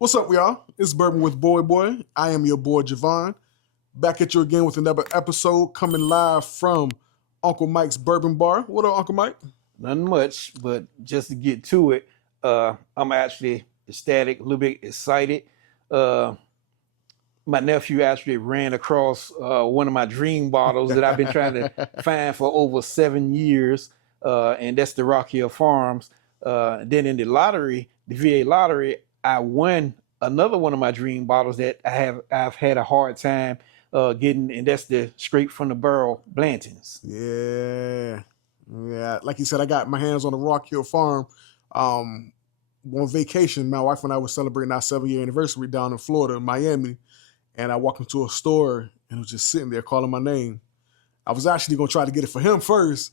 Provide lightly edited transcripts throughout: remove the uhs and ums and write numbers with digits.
What's up, y'all? It's Bourbon with Boy. I am your boy, Javon. Back at you again with another episode coming live from Uncle Mike's Bourbon Bar. What up, Uncle Mike? Nothing much, but just to get to it, I'm actually ecstatic, a little bit excited. My nephew actually ran across one of my dream bottles that I've been trying to find for over 7 years, and that's the Rock Hill Farms. Then in the lottery, the VA lottery, I won another one of my dream bottles that I've had a hard time getting, and that's the straight from the barrel Blantons. Yeah. Like you said, I got my hands on the Rock Hill Farm. On vacation, my wife and I were celebrating our 7-year anniversary down in Florida, Miami. And I walked into a store and it was just sitting there calling my name. I was actually going to try to get it for him first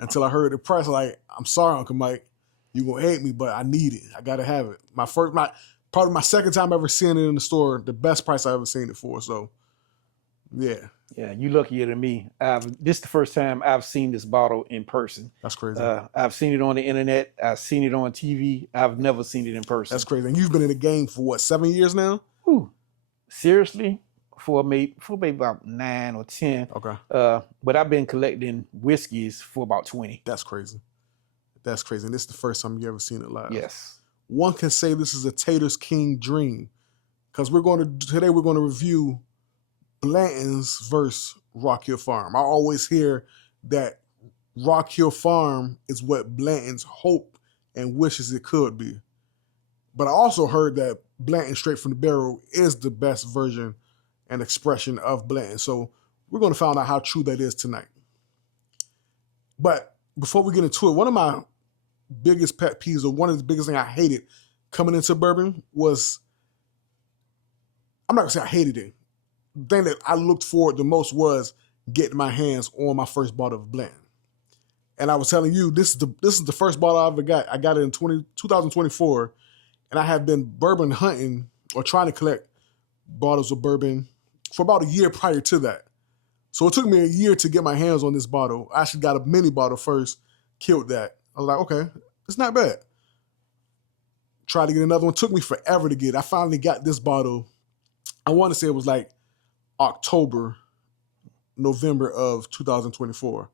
until I heard the price. Like, I'm sorry, Uncle Mike, you're going to hate me, but I need it. I got to have it. Probably my second time ever seeing it in the store, the best price I ever seen it for. So, yeah. Yeah, you luckier than me. This is the first time I've seen this bottle in person. That's crazy. I've seen it on the internet. I've seen it on TV. I've never seen it in person. That's crazy. And you've been in the game for what, 7 years now? Whew. Seriously, for maybe about 9 or 10. Okay. But I've been collecting whiskeys for about 20. That's crazy. That's crazy. And this is the first time you ever seen it live. Yes. One can say this is a Tater's King dream, because today we're going to review Blanton's versus Rock Hill Farm. I always hear that Rock Hill Farm is what Blanton's hope and wishes it could be. But I also heard that Blanton straight from the barrel is the best version and expression of Blanton. So we're going to find out how true that is tonight. But before we get into it, one of my biggest pet peeves, or one of the biggest things I hated coming into bourbon was, I'm not going to say I hated it. The thing that I looked forward the most was getting my hands on my first bottle of Blanton. And I was telling you, this is the first bottle I ever got. I got it in 2024, and I have been bourbon hunting or trying to collect bottles of bourbon for about a year prior to that. So it took me a year to get my hands on this bottle. I actually got a mini bottle first, killed that. I was like, okay, it's not bad. Tried to get another one. Took me forever to get it. I finally got this bottle. I want to say it was like October, November of 2024.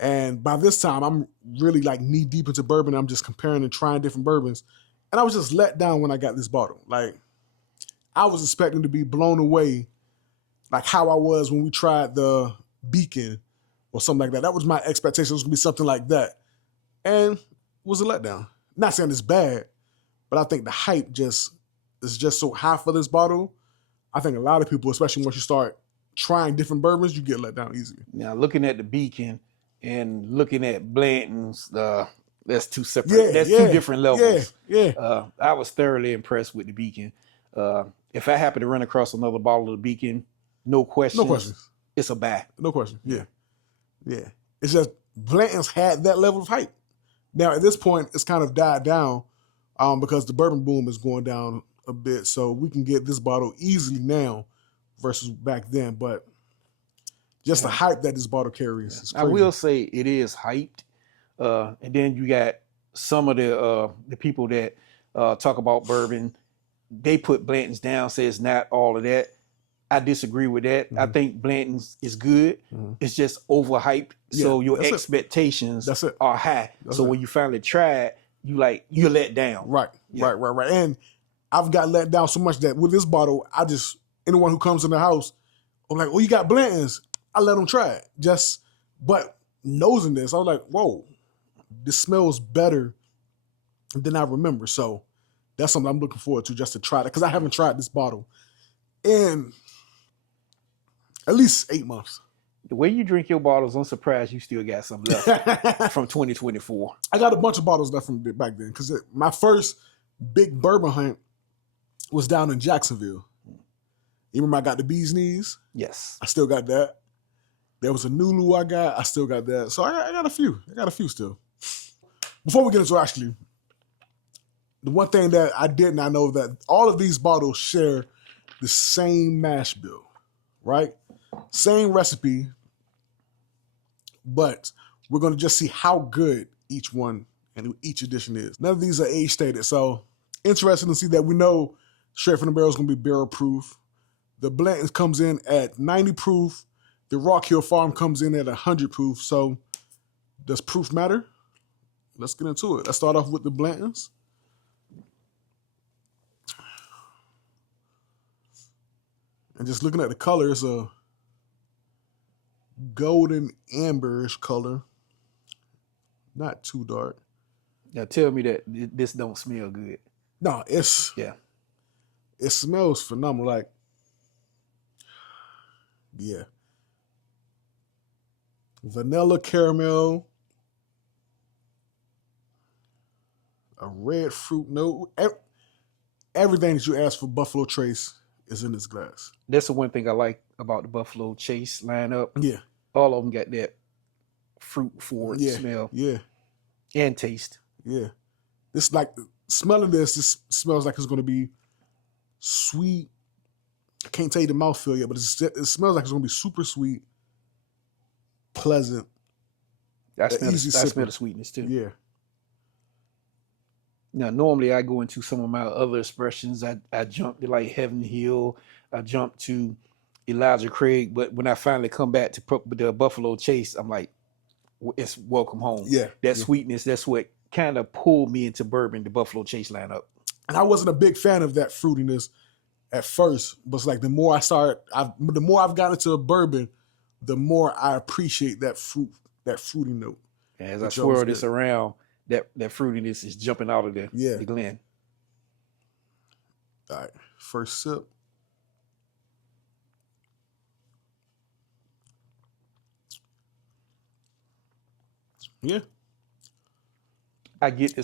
And by this time, I'm really like knee deep into bourbon. I'm just comparing and trying different bourbons. And I was just let down when I got this bottle. Like, I was expecting to be blown away, like how I was when we tried the Beacon or something like that. That was my expectation. It was going to be something like that. And it was a letdown. Not saying it's bad, but I think the hype is just so high for this bottle. I think a lot of people, especially once you start trying different bourbons, you get let down easily. Now, looking at the Beacon and looking at Blanton's, that's two separate. That's two different levels. Yeah. I was thoroughly impressed with the Beacon. If I happen to run across another bottle of the Beacon, no questions. It's a buy. No question. Yeah. It's just Blanton's had that level of hype. Now at this point, it's kind of died down because the bourbon boom is going down a bit, so we can get this bottle easily now versus back then. But just the hype that this bottle carries is crazy. I will say it is hyped. And then you got some of the people that talk about bourbon. They put Blanton's down, say it's not all of that. I disagree with that. Mm-hmm. I think Blanton's is good. Mm-hmm. It's just overhyped. Yeah, so your expectations are high. So when you finally try it, you're let down. Right. And I've got let down so much that with this bottle, anyone who comes in the house, I'm like, oh, you got Blanton's. I let them try it. But nosing this, I was like, whoa, this smells better than I remember. So that's something I'm looking forward to, just to try it, because I haven't tried this bottle in at least 8 months. The way you drink your bottles, I'm surprised you still got some left from 2024. I got a bunch of bottles left from back then, because my first big bourbon hunt was down in Jacksonville. You remember I got the Bee's Knees? Yes. I still got that. There was a Nulu I still got that. So I got a few. I got a few still. Before we get into actually, the one thing that I did not know, that all of these bottles share the same mash bill, right? Same recipe, but we're going to just see how good each one and each edition is. None of these are age stated, so interesting to see that we know Straight from the barrel is going to be barrel proof. The Blantons comes in at 90 proof. The Rock Hill Farm comes in at 100 proof. So does proof matter? Let's get into it. Let's start off with the Blantons. And just looking at the color, it's a golden amberish color. Not too dark. Now tell me that this don't smell good. No, it smells phenomenal. Like, yeah. Vanilla caramel. A red fruit note. Everything that you ask for Buffalo Trace is in this glass. That's the one thing I like about the Buffalo Chase lineup. Yeah. All of them got that fruit forward smell. Yeah. And taste. Yeah. This, like, smelling this smells like it's going to be sweet. I can't tell you the mouthfeel yet, but it smells like it's going to be super sweet, pleasant. I smell the sweetness too. Yeah. Now, normally I go into some of my other expressions. I jump to like Heaven Hill. I jump to Elijah Craig. But when I finally come back to the Buffalo Chase, I'm like, it's welcome home. Yeah. That sweetness, that's what kind of pulled me into bourbon, the Buffalo Chase lineup. And I wasn't a big fan of that fruitiness at first, but it's like the more I've gotten into a bourbon, the more I appreciate that fruity note. And as I swirl this around, that fruitiness is jumping out of the Glen. All right, first sip. Yeah. I get the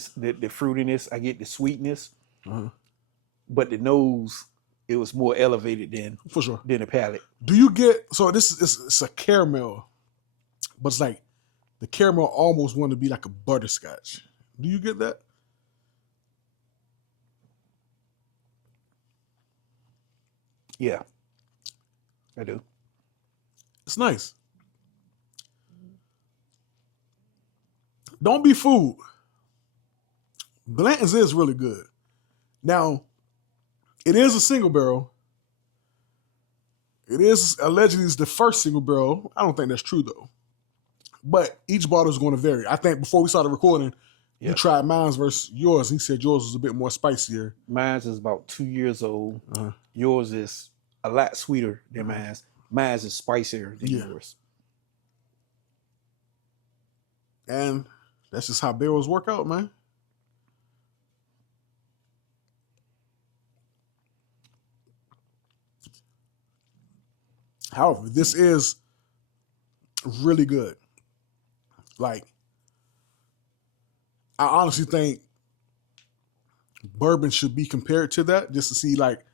fruitiness, I get the sweetness, but the nose, it was more elevated than for sure than the palate. Do you get it's a caramel, but it's like the caramel almost want to be like a butterscotch. Do you get that? Yeah, I do. It's nice. Don't be fooled. Blanton's is really good. Now, it is a single barrel. It is allegedly the first single barrel. I don't think that's true though. But each bottle is going to vary. I think before we started recording, you tried mine's versus yours. He said yours was a bit more spicier. Mine's is about 2 years old. Yours is a lot sweeter than mine's. Mine's is spicier than yours. And that's just how barrels work out, man. However, this is really good. Like, I honestly think bourbon should be compared to that just to see like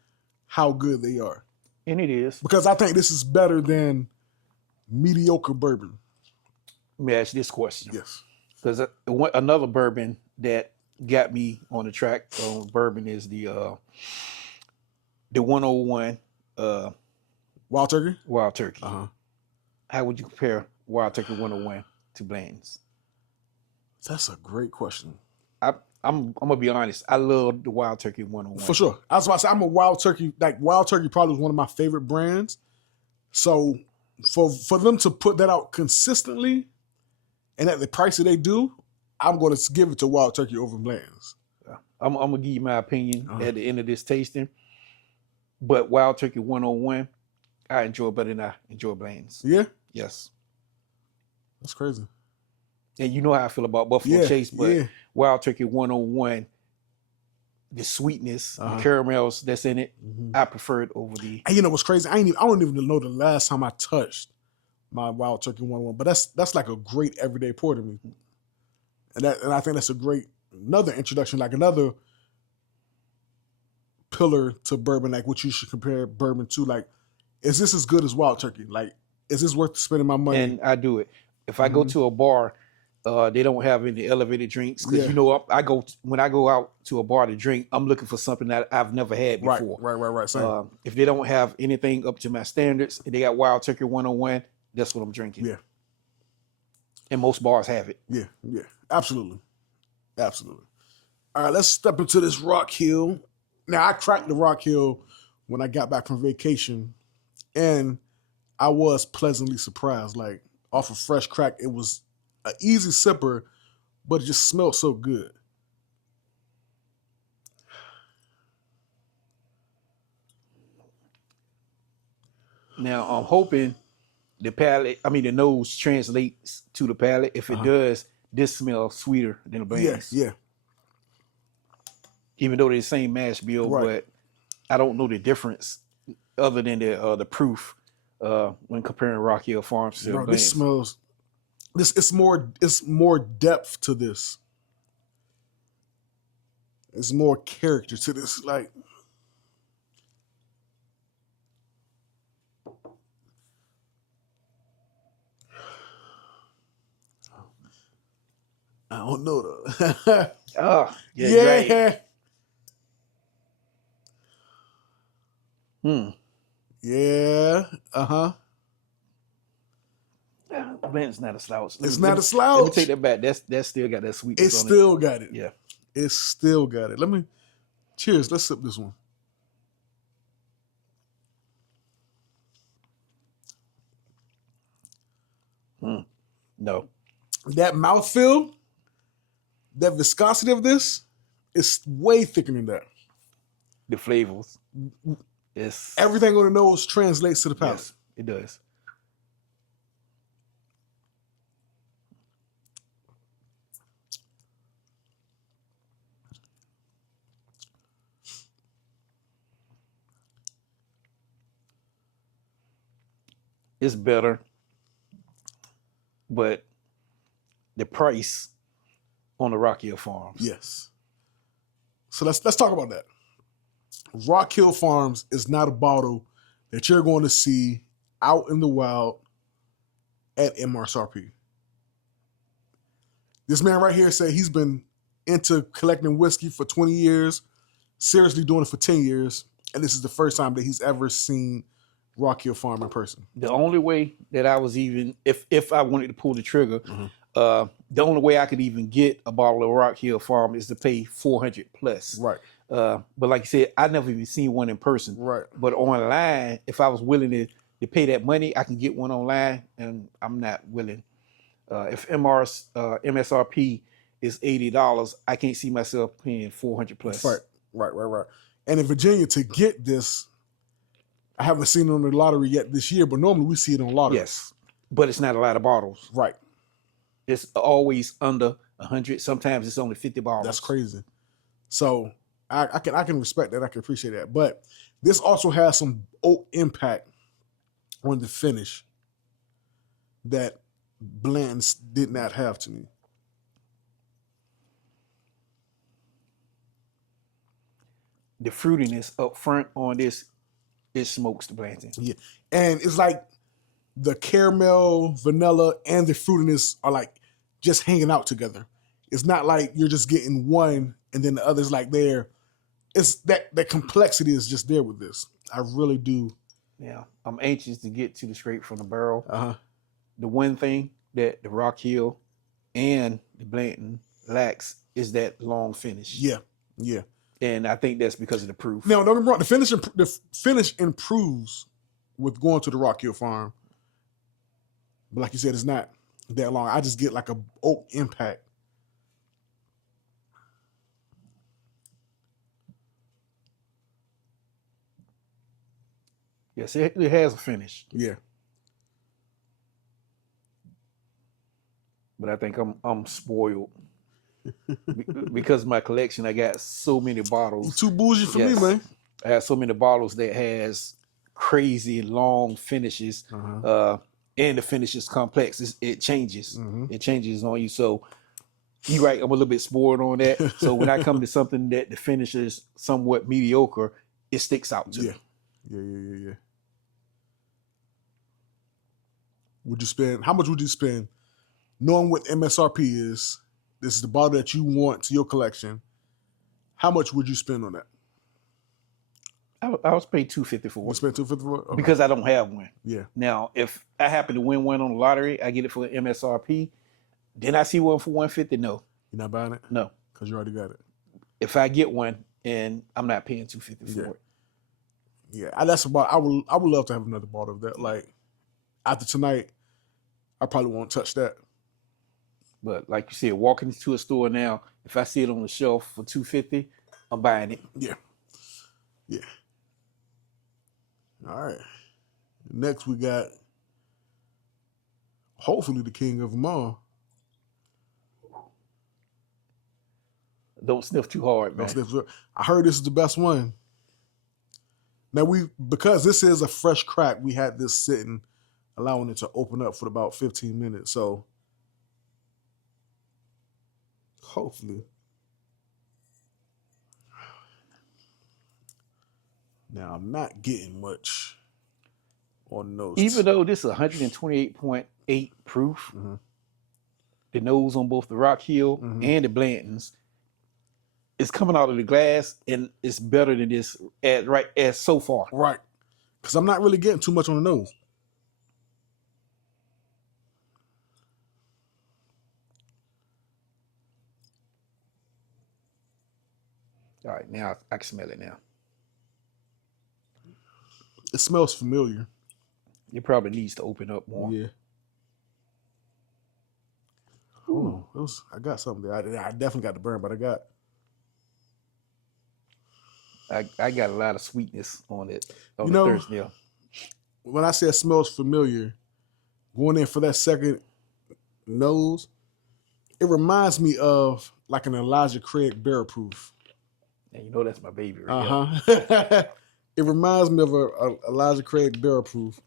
how good they are. And it is. Because I think this is better than mediocre bourbon. Let me ask you this question. Yes. Because another bourbon that got me on the track on bourbon is the 101 Wild Turkey? Wild Turkey. How would you compare Wild Turkey 101 to Blanton's? That's a great question. I'm gonna be honest. I love the Wild Turkey 101. For sure. I was about to say I'm a Wild Turkey. Like Wild Turkey probably was one of my favorite brands. So for them to put that out consistently and at the price that they do, I'm going to give it to Wild Turkey over Blanton's. I'm gonna give you my opinion at the end of this tasting. But Wild Turkey 101, I enjoy better than I enjoy Blanton's. Yeah? Yes. That's crazy. And you know how I feel about Buffalo Chase, but Wild Turkey 101, the sweetness, the caramels that's in it, I prefer it over the. And you know what's crazy? I don't even know the last time I touched my Wild Turkey 101, but that's like a great everyday pour to me. And I think that's another introduction, like another pillar to bourbon, like what you should compare bourbon to. Like, is this as good as Wild Turkey? Like, is this worth spending my money? And I do it. If I go to a bar, they don't have any elevated drinks because you know when I go out to a bar to drink, I'm looking for something that I've never had before. Right. Same. If they don't have anything up to my standards, if they got Wild Turkey 101, that's what I'm drinking. Yeah. And most bars have it. Yeah. Absolutely. All right, let's step into this Rock Hill. Now I cracked the Rock Hill when I got back from vacation, and I was pleasantly surprised. Like off of fresh crack, it was an easy sipper, but it just smelled so good. Now I'm hoping the nose translates to the palate. If it does, this smells sweeter than the Blantons. Yeah. Even though they're the same mash bill, Right. but I don't know the difference other than the proof when comparing Rock Hill Farms to Bro, Blantons. this smells. It's more depth to this. It's more character to this. Like I don't know though. Oh, yeah. Right. Yeah. Blantons not a slouch. It's not a slouch. Let me take that back. That's still got that sweetness It's on still got it. Yeah. It's still got it. Let me cheers. Let's sip this one. No. That mouthfeel, that viscosity of this is way thicker than that. The flavors. It's Everything on the nose translates to the palate. Yes, it does. It's better, but the price on the Rock Hill Farms. Yes. So let's talk about that. Rock Hill Farms is not a bottle that you're going to see out in the wild at MSRP. This man right here said he's been into collecting whiskey for 20 years, seriously doing it for 10 years, and this is the first time that he's ever seen Rock Hill Farm in person. The only way that I was even, if I wanted to pull the trigger, the only way I could even get a bottle of Rock Hill Farm is to pay $400 plus. Right. But like you said, I never even seen one in person. Right. But online, if I was willing to pay that money, I can get one online, and I'm not willing. If MSRP is $80, I can't see myself paying $400 plus. Right. And in Virginia, to get this, I haven't seen it on the lottery yet this year, but normally we see it on lottery. Yes, but it's not a lot of bottles. Right. It's always under 100. Sometimes it's only 50 bottles. That's crazy. So I can respect that. I can appreciate that. But this also has some oak impact on the finish that Blantons did not have to me. The fruitiness up front on this, it smokes the Blanton. Yeah. And it's like the caramel, vanilla, and the fruitiness are like just hanging out together. It's not like you're just getting one and then the other's like there. It's that complexity is just there with this. I really do. Yeah. I'm anxious to get to the straight from the barrel. The one thing that the Rock Hill and the Blanton lacks is that long finish. Yeah. And I think that's because of the proof. Now, don't get me wrong, the finish improves with going to the Rock Hill Farm. But like you said, it's not that long. I just get like a oak impact. Yes, it has a finish. Yeah. But I think I'm spoiled. Because of my collection, I got so many bottles. You're too bougie for me, man. I have so many bottles that has crazy long finishes, and the finish is complex. It changes. It changes on you. So you're right. I'm a little bit spoiled on that. So when I come to something that the finish is somewhat mediocre, it sticks out to me. Yeah. How much would you spend knowing what MSRP is? This is the bottle that you want to your collection. How much would you spend on that? I was paid $250 for You it spend $250 for it? Okay. because I don't have one. Yeah. Now, if I happen to win one on the lottery, I get it for MSRP. Then I see one for $150. No, You're not buying it? no. Because you already got it. If I get one, and I'm not paying $250 for Yeah. it. Yeah, that's about. I would love to have another bottle of that. Like after tonight, I probably won't touch that. But like you said, walking into a store now, if I see it on the shelf for $250, I'm buying it. Yeah, yeah. All right. Next, we got hopefully the king of them all. Don't sniff too hard, man. I heard this is the best one. Now because this is a fresh crack, we had this sitting, allowing it to open up for about 15 minutes. So hopefully. Now I'm not getting much on nose. Even though this is 128.8 proof, the nose on both the Rock Hill and the Blantons, it's coming out of the glass and it's better than this as so far. Right. Because I'm not really getting too much on the nose. All right, now I can smell it now. It smells familiar. It probably needs to open up more. Yeah. Ooh, I got something there. I definitely got the burn, but I got a lot of sweetness on it. On the Thursday. When I say it smells familiar, going in for that second nose, it reminds me of like an Elijah Craig Barrel Proof. And you know that's my baby right there. It reminds me of a Elijah Craig Barrel Proof.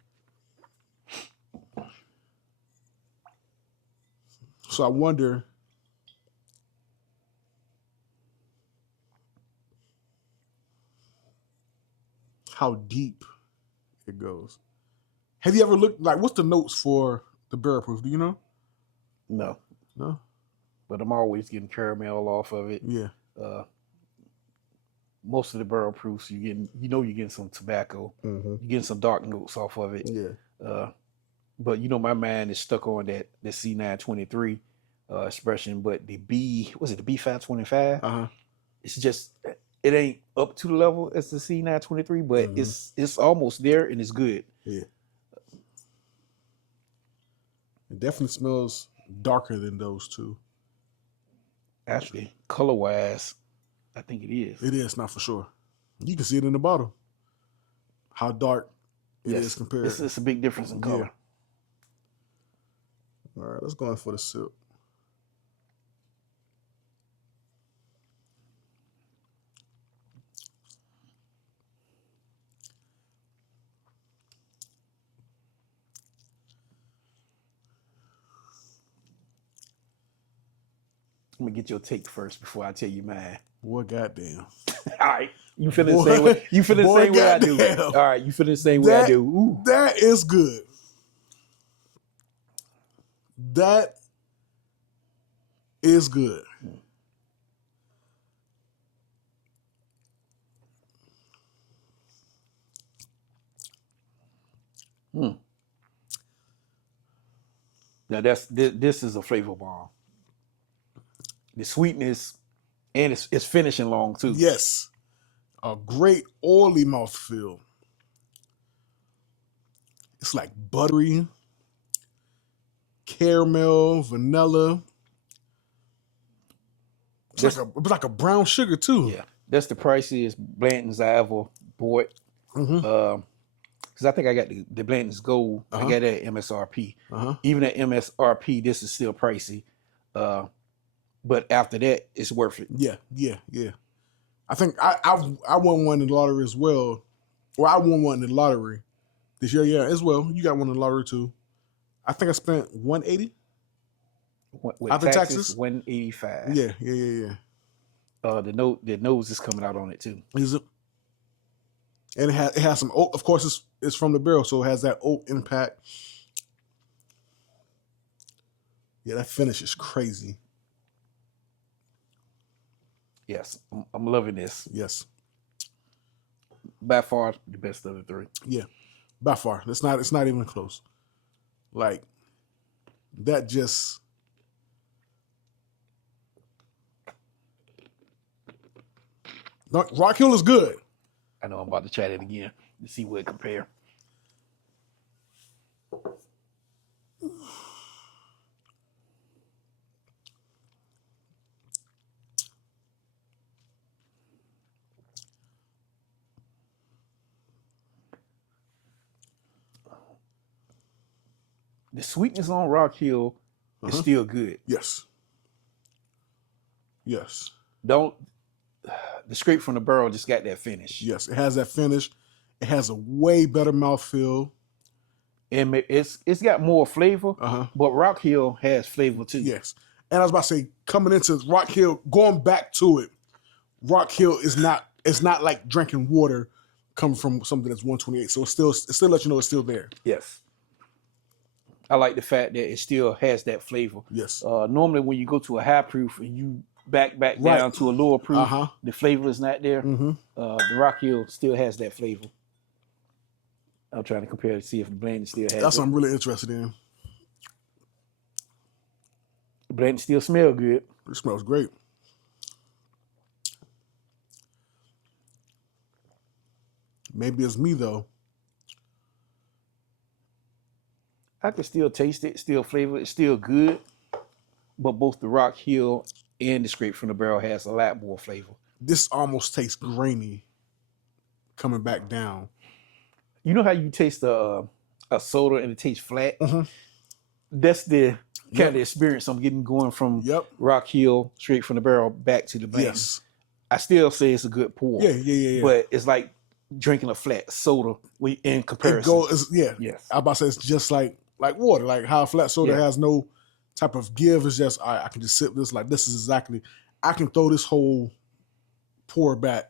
So I wonder how deep it goes. Have you ever looked, like, what's the notes for the Barrel Proof? Do you know? No. No? But I'm always getting caramel off of it. Yeah. Most of the Barrel Proofs, you're getting some tobacco. You're getting some dark notes off of it. Yeah. But my mind is stuck on that C923 expression. But the B525? It's just, it ain't up to the level as the C923, but it's almost there and it's good. Yeah. It definitely smells darker than those two. Actually, color-wise, I think it is. It is, not for sure. You can see it in the bottle. How dark it is compared. It's a big difference in color. Yeah. All right, let's go in for the sip. I'm gonna get your take first before I tell you mine. Boy, goddamn. All right, you feeling the same way? You feeling the same way I do? All right, you feeling the same way I do? Ooh. That is good. That is good. Now this is a flavor bomb. The sweetness, and it's finishing long too. Yes, a great oily mouthfeel. It's like buttery, caramel, vanilla. It's like a brown sugar too. Yeah, that's the priciest Blantons I ever bought. Because I think I got the Blantons Gold. I got that at MSRP. Even at MSRP, this is still pricey. But after that, it's worth it. Yeah. I think I won one in the lottery as well. Or I won one in the lottery this year, as well. You got one in the lottery too. I think I spent $180. After taxes, $185. Yeah. The nose is coming out on it too. Is it? And it has some oak. Of course, it's from the barrel, so it has that oak impact. Yeah, that finish is crazy. Yes, I'm loving this. Yes, by far the best of the three. Yeah, by far. It's not even close. Like that just. Rock Hill is good. I know I'm about to try that again to see what it compare. The sweetness on Rock Hill is still good. Yes. Yes. The scrape from the barrel just got that finish. Yes, it has that finish. It has a way better mouthfeel. And it's got more flavor, but Rock Hill has flavor too. Yes. And I was about to say, coming into Rock Hill, going back to it, Rock Hill is not, it's not like drinking water coming from something that's 128. So it still lets you know it's still there. Yes. I like the fact that it still has that flavor. Yes. Normally when you go to a high proof and you back down to a lower proof, the flavor is not there. The Rock Hill still has that flavor. I'm trying to compare to see if Blanton still has That's it. what I'm really interested in. Blanton still smell good. It smells great. Maybe it's me though. I can still taste it, still flavor, it's still good. But both the Rock Hill and the scrape from the barrel has a lot more flavor. This almost tastes grainy coming back down. You know how you taste a soda and it tastes flat? That's the kind of experience I'm getting going from Rock Hill straight from the barrel back to the Blanton. Yes. I still say it's a good pour. Yeah. But it's like drinking a flat soda in comparison. Yes. I was about to say it's just like water, like how a flat soda has no type of give. It's just, I can just sip this, like this is exactly, I can throw this whole pour back.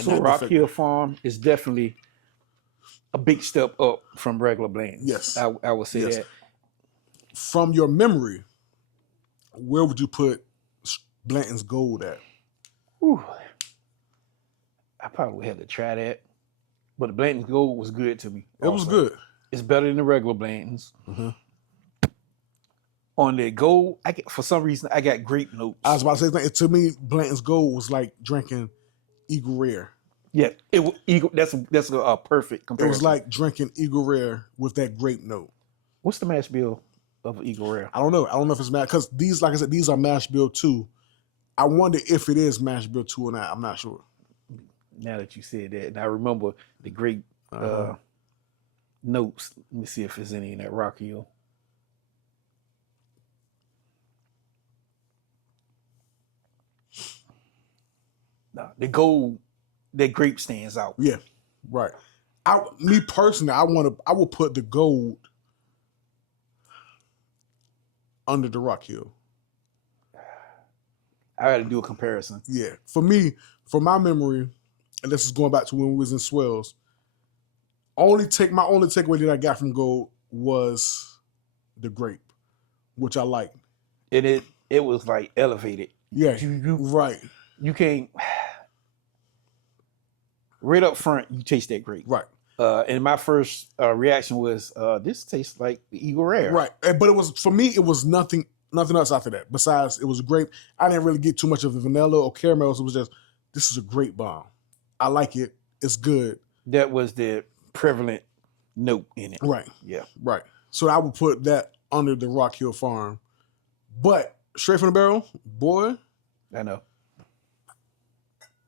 So Rock Hill Farm is definitely a big step up from regular Blantons. Yes. I would say that. From your memory, where would you put Blanton's Gold at? Ooh. I probably would have to try that. But the Blanton's Gold was good to me. It was good. It's better than the regular Blantons. On the Gold, for some reason, I got grape notes. I was about to say, to me, Blanton's Gold was like drinking Eagle Rare. Yeah, that's a perfect comparison. It was like drinking Eagle Rare with that grape note. What's the mash bill of Eagle Rare? I don't know. I don't know if it's mash, because these, like I said, these are mash bill 2. I wonder if it is mash bill 2 or not. I'm not sure. Now that you said that, and I remember the grape notes. Let me see if there's any in that Rock Hill. No, the Gold, that grape stands out. Yeah, right. Me personally, I will put the Gold under the Rock Hill. I got to do a comparison. Yeah, for me, from my memory, and this is going back to when we was in Swells. My only takeaway that I got from Gold was the grape, which I liked. And it was like elevated. Yeah, right. You can't. Right up front, you taste that grape. Right. And my first reaction was, this tastes like the Eagle Rare. Right. But it was, for me, it was nothing else after that. Besides, it was a grape. I didn't really get too much of the vanilla or caramel. So it was just, this is a great bomb. I like it. It's good. That was the prevalent note in it. Right. Yeah. Right. So I would put that under the Rock Hill Farm. But straight from the barrel, boy. I know.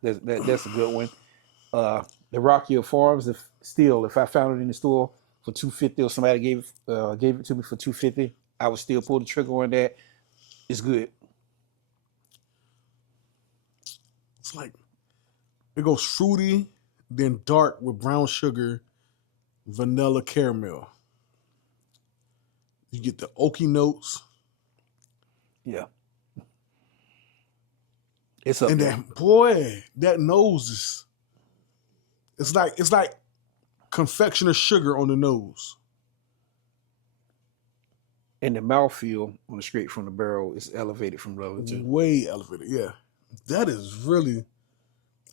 That's a good one. The Rock Hill Farms, if I found it in the store for $2.50 or somebody gave it to me for $2.50, I would still pull the trigger on that. It's good. It's like, it goes fruity, then dark with brown sugar, vanilla caramel. You get the oaky notes. Yeah. It's up and there. then, boy, that nose is, it's like confectioner sugar on the nose. And the mouthfeel on the straight from the barrel is elevated from the other two. Way elevated, yeah. That is really,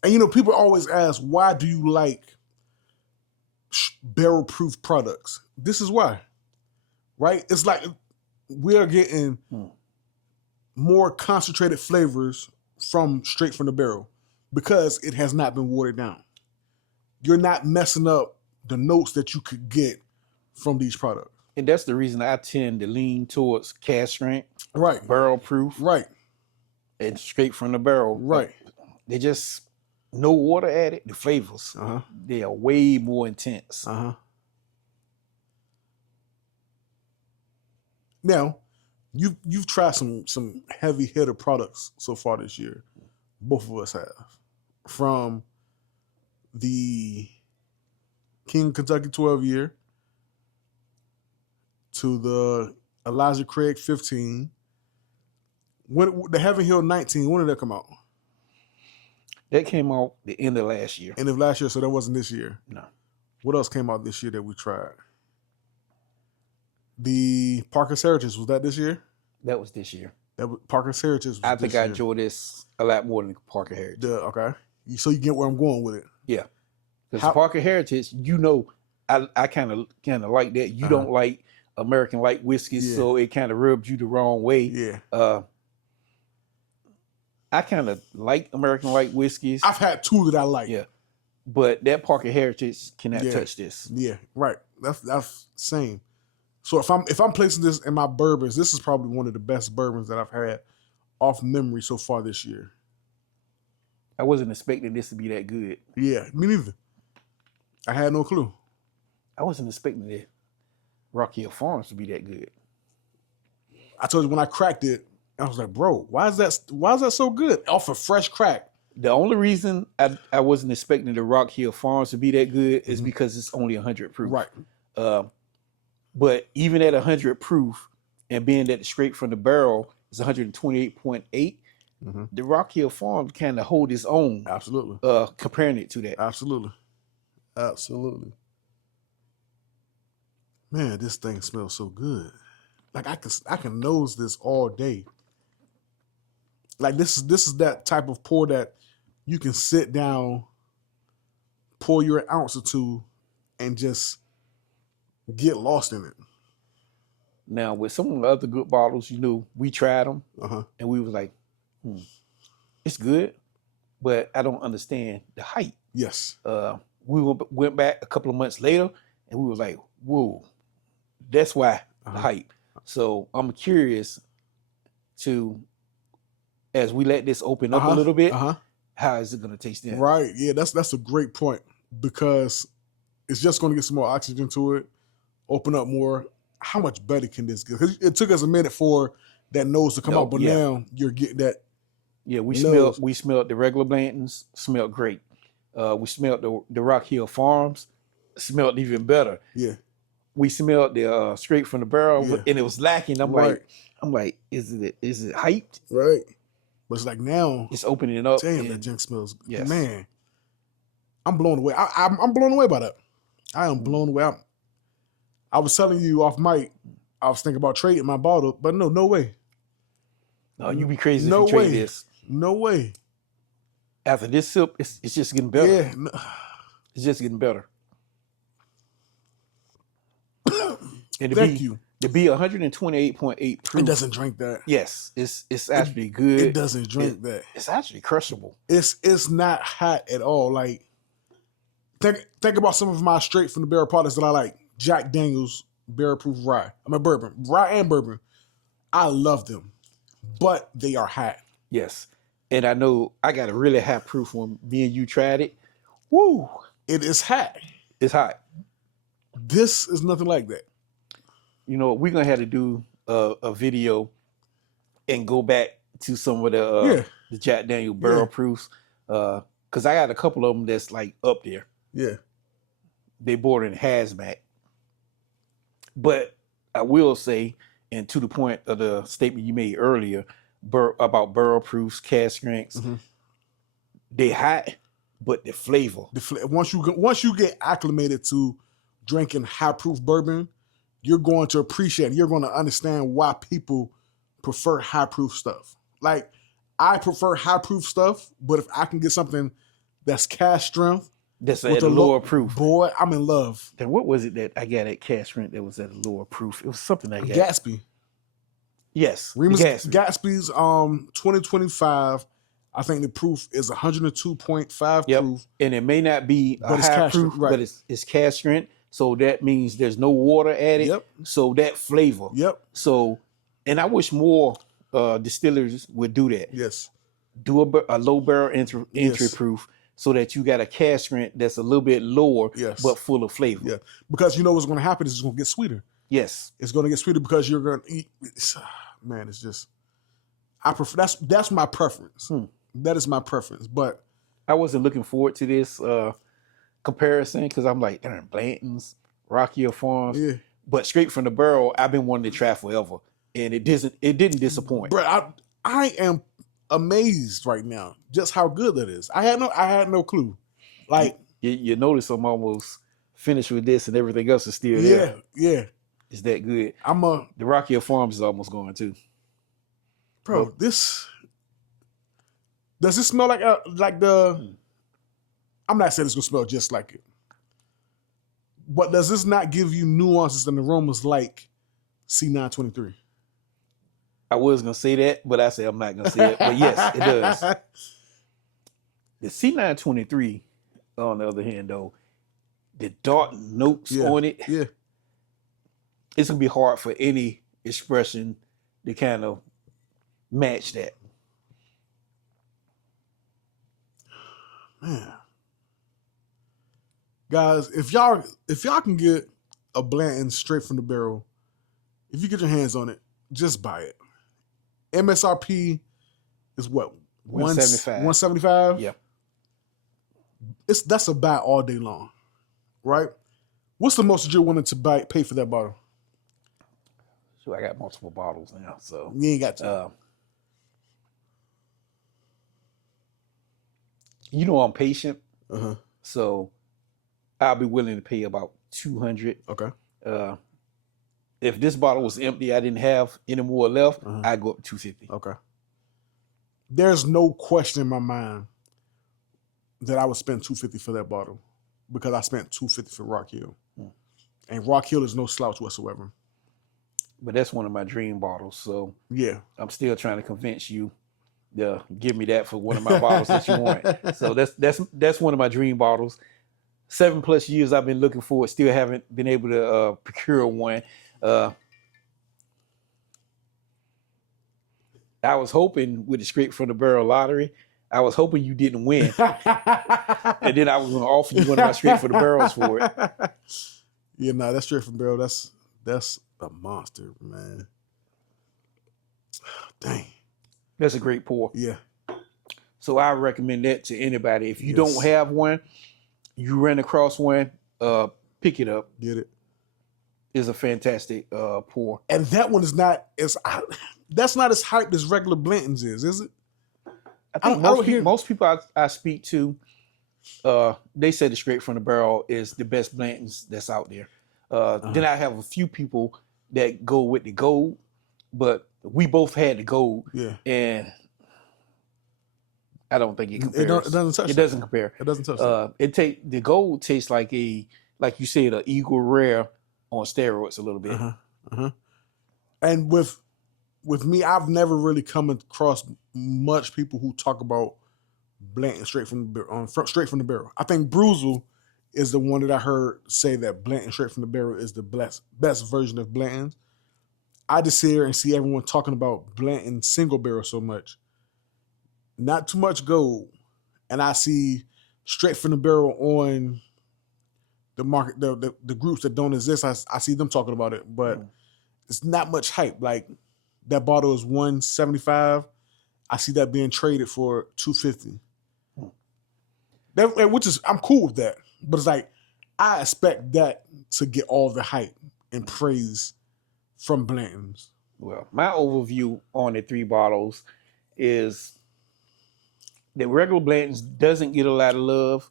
and people always ask, why do you like barrel-proof products? This is why, right? It's like we are getting more concentrated flavors from straight from the barrel because it has not been watered down. You're not messing up the notes that you could get from these products. And that's the reason I tend to lean towards cask strength, Right. barrel proof, Right. and straight from the barrel. Right. They just no water added. The flavors, they are way more intense. Now, you've tried some heavy hitter products so far this year. Both of us have. From the King Kentucky 12 year to the Elijah Craig 15. When the Heaven Hill 19, when did that come out? That came out the end of last year. End of last year, so that wasn't this year. No. What else came out this year that we tried? The Parker's Heritage, was that this year? That was this year. That was, Parker's Heritage was I think I year. enjoyed this a lot more than Parker Heritage. Okay. So you get where I'm going with it. Yeah. Because Parker Heritage, I kind of like that. You don't like American light whiskeys, so it kind of rubbed you the wrong way. Yeah. I kind of like American light whiskeys. I've had two that I like. Yeah. But that Parker Heritage cannot touch this. Yeah, right. That's same. So if I'm placing this in my bourbons, this is probably one of the best bourbons that I've had off memory so far this year. I wasn't expecting this to be that good. Yeah, me neither. I had no clue. I wasn't expecting the Rock Hill Farms to be that good. I told you when I cracked it, I was like, bro, why is that so good? Off a fresh crack. The only reason I wasn't expecting the Rock Hill Farms to be that good is because it's only 100 proof. Right. But even at 100 proof and being that straight from the barrel is 128.8, the Rock Hill Farm kind of hold its own. Absolutely. Comparing it to that. Absolutely. Man, this thing smells so good. Like I can nose this all day. Like this is that type of pour that you can sit down, pour your ounce or two, and just get lost in it. Now, with some of the other good bottles, we tried them, and we was like, it's good, but I don't understand the hype. Yes. We went back a couple of months later, and we was like, whoa, that's why the hype. So I'm curious to, as we let this open up a little bit, how is it going to taste then? Right. Yeah, that's a great point because it's just going to get some more oxygen to it, open up more. How much better can this get? Because it took us a minute for that nose to come out, but now you're getting that. Yeah, we smelled the regular Blantons, smelled great. We smelled the Rock Hill Farms, smelled even better. Yeah. We smelled the straight from the barrel, and it was lacking. I'm like, is it hyped? Right. But it's like now it's opening it up. Damn, that junk smells. Yes. Man, I'm blown away. I'm blown away by that. I am blown away. I was telling you off mic, I was thinking about trading my bottle, but no way. No, you'd be crazy if you trade this. No way. After this sip, it's just getting better. Yeah. No. It's just getting better. And Thank you. To be 128.8 proof. It doesn't drink that. Yes, it's actually good. It doesn't drink that. It's actually crushable. It's not hot at all. Like think about some of my straight from the barrel products that I like. Jack Daniel's barrel proof rye. Bourbon. Rye and bourbon. I love them. But they are hot. Yes. And I know I got a really high proof when me and you tried it. Woo! It is hot. It's hot. This is nothing like that. We're gonna have to do a video and go back to some of the Jack Daniel barrel proofs. Cause I got a couple of them that's like up there. Yeah. They border in hazmat. But I will say, and to the point of the statement you made earlier about barrel proofs, cask strengths, they hot, but the flavor. Once you get acclimated to drinking high proof bourbon, you're going to appreciate it. You're going to understand why people prefer high proof stuff. Like, I prefer high proof stuff, but if I can get something that's cask strength, that's at a lower proof, boy, I'm in love. Then what was it that I got at cask strength that was at a lower proof? It was something I got. Gatsby. Yes, Gatsby's 2025. I think the proof is 102.5 Yep. proof. And it may not be a But it's high cash proof, strength, right. but it's cash strength. So that means there's no water added. Yep. So that flavor. Yep. So, and I wish more distillers would do that. Yes. Do a low barrel entry Yes. proof so that you got a cash strength that's a little bit lower, Yes. but full of flavor. Yeah. Because you know what's going to happen is it's going to get sweeter. Yes. It's going to get sweeter because you're going to eat. Man, it's just, I prefer, that's my preference. That is my preference. But I wasn't looking forward to this comparison because I'm like, darn, Blantons, Rockier Farms. yeah. But straight from the barrel, I've been wanting to try forever. And it didn't disappoint. Bro, I am amazed right now just how good that is. I had no clue. Like you notice I'm almost finished with this and everything else is still yeah, there. yeah. It's that good. The Rockier Farms is almost going too. Bro, this does it smell like the I'm not saying it's gonna smell just like it. But does this not give you nuances and aromas like C923? I was gonna say that, but I said I'm not gonna say it. But yes, it does. The C923, on the other hand, though, the dark notes on it, Yeah. it's gonna be hard for any expression to kind of match that. Man. Guys, if y'all can get a Blanton straight from the barrel, if you get your hands on it, just buy it. MSRP is what? 175. 175? Yep. That's a buy all day long. Right? What's the most that you're willing to pay for that bottle? So I got multiple bottles now, so You ain't got to. You know I'm patient, Uh-huh. so I'll be willing to pay about $200. Okay. If this bottle was empty, I didn't have any more left, I'd go up to $250. Okay. There's no question in my mind that I would spend $250 for that bottle because I spent $250 for Rock Hill. And Rock Hill is no slouch whatsoever. But that's one of my dream bottles, so yeah, I'm still trying to convince you to give me that for one of my bottles that you want. So that's one of my dream bottles. 7+ years I've been looking for it, still haven't been able to procure one. I was hoping with the straight from the barrel lottery, I was hoping you didn't win. And then I was going to offer you one of my straight from the barrels for it. Yeah, nah, that's straight from barrel. That's a monster, man. Dang. That's a great pour. Yeah. So I recommend that to anybody. If you Yes. don't have one, you run across one, pick it up. Get it. It's a fantastic pour. And that one is not that's not as hyped as regular Blantons is it? I think most people I speak to, they say the straight from the barrel is the best Blantons that's out there. Then I have a few people that go with the gold, but we both had the gold, and I don't think it compares. It doesn't touch. It doesn't compare. It doesn't touch. The gold tastes like you said, an Eagle Rare on steroids a little bit. And with me, I've never really come across much people who talk about Blanton straight from the barrel. I think Bruzel is the one that I heard say that Blanton straight from the barrel is the best version of Blanton. I just sit here and see everyone talking about Blanton single barrel so much. Not too much gold. And I see straight from the barrel on the market, the groups that don't exist. I see them talking about it, but it's not much hype. Like that bottle is $175. I see that being traded for $250. Which is, I'm cool with that. But it's like, I expect that to get all the hype and praise from Blantons. Well, my overview on the 3 bottles is the regular Blantons doesn't get a lot of love.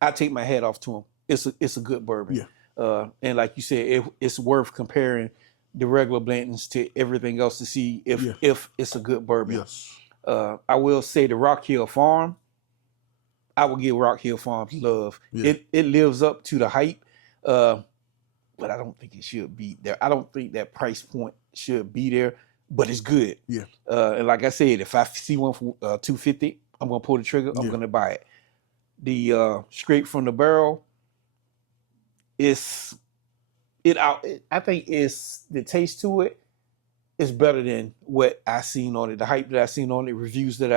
I take my hat off to them. It's a good bourbon. Yeah. And like you said, it's worth comparing the regular Blantons to everything else to see if it's a good bourbon. Yes. I will say the Rock Hill Farm, I will give Rock Hill Farms love. Yeah. It lives up to the hype, but I don't think it should be there. I don't think that price point should be there. but it's good. Yeah. And like I said, if I see one for $250, I'm gonna pull the trigger. I'm gonna buy it. The straight from the barrel, I think it's the taste to it is better than what I seen on it. The hype that I seen on it, reviews that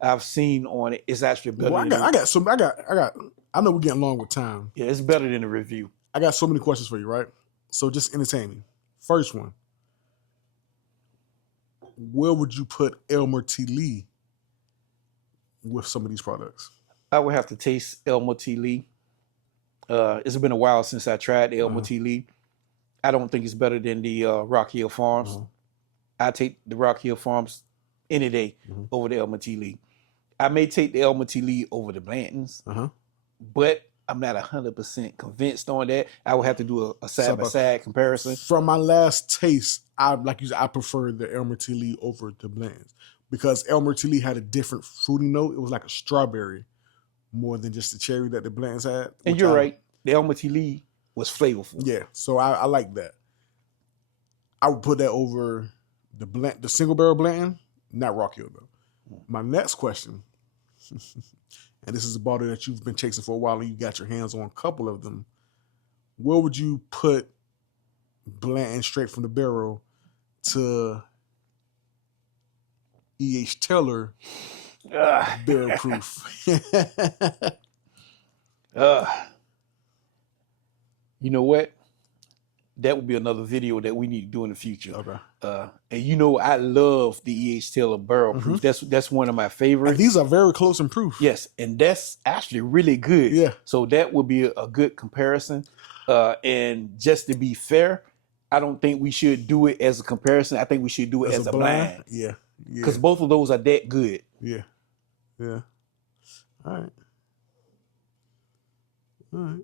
I've seen on it, is actually better. Well, I know we're getting long with time. Yeah, it's better than the review. I got so many questions for you, right? So just entertain me. First one. Where would you put Elmer T. Lee with some of these products? I would have to taste Elmer T. Lee. It's been a while since I tried the Elmer T. Lee. I don't think it's better than the Rock Hill Farms. I take the Rock Hill Farms any day over the Elmer T. Lee. I may take the Elmer T. Lee over the Blantons, but I'm not 100% convinced on that. I would have to do a side-by-side comparison. From my last taste, I prefer the Elmer T. Lee over the Blantons because Elmer T. Lee had a different fruity note. It was like a strawberry more than just the cherry that the Blantons had. And you're right. The Elmer T. Lee was flavorful. Yeah, so I like that. I would put that over the single barrel Blanton, not Rock Hill though. My next question, and this is a bottle that you've been chasing for a while and you got your hands on a couple of them. Where would you put Blanton straight from the barrel to E.H. Taylor barrel proof? You know what? That would be another video that we need to do in the future. Okay. And you know, I love the E.H. Taylor barrel proof. That's one of my favorites. And these are very close in proof. Yes, and that's actually really good. Yeah. So that would be a good comparison. And just to be fair, I don't think we should do it as a comparison. I think we should do it as a blind. Yeah. Because both of those are that good. Yeah. Yeah. All right.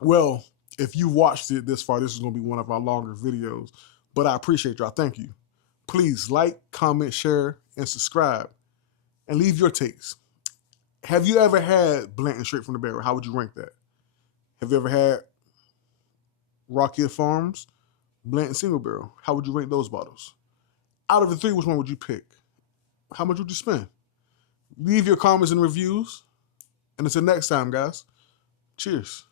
Well, if you watched it this far, this is going to be one of our longer videos. But I appreciate y'all. Thank you. Please like, comment, share, and subscribe. And leave your takes. Have you ever had Blanton straight from the barrel? How would you rank that? Have you ever had Rock Hill Farms, Blanton single barrel? How would you rank those bottles? Out of the three, which one would you pick? How much would you spend? Leave your comments and reviews. And until next time, guys, cheers.